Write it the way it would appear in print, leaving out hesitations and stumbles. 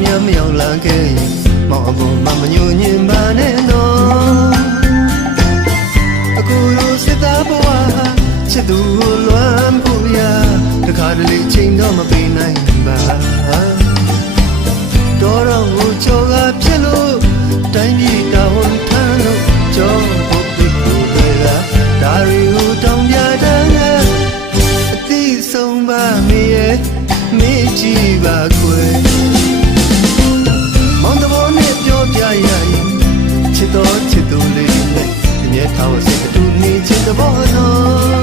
များမရောက်လာခဲ့မောင်အပေါ်မှာမညိုညင်ပါနဲ့နော်အခုလိုစစ်သားဘဝချစ်သူကိုလွမ်းဖို့ရတခါတလေချိန်တော့မပေးနိုင်ပါတော်တော်ကိုကြော်ကဖြစ်လို့တိုင်းပြည်တောင်းထမ်းလို့ကြော်ဖို့ဒီလိုတွေကဒါရီကိုတောင်းပြတဲ့အသည့်ဆုံးပါမေရဲ့မေ့ကြည့်ပါကွယ်မောင်တဘောနဲ့ပြောပြရရင်ချစ်တော်ချစ်သူလေးနဲ့ဒီမြဲထားစိတ်တူနေချစ်တဘောနော်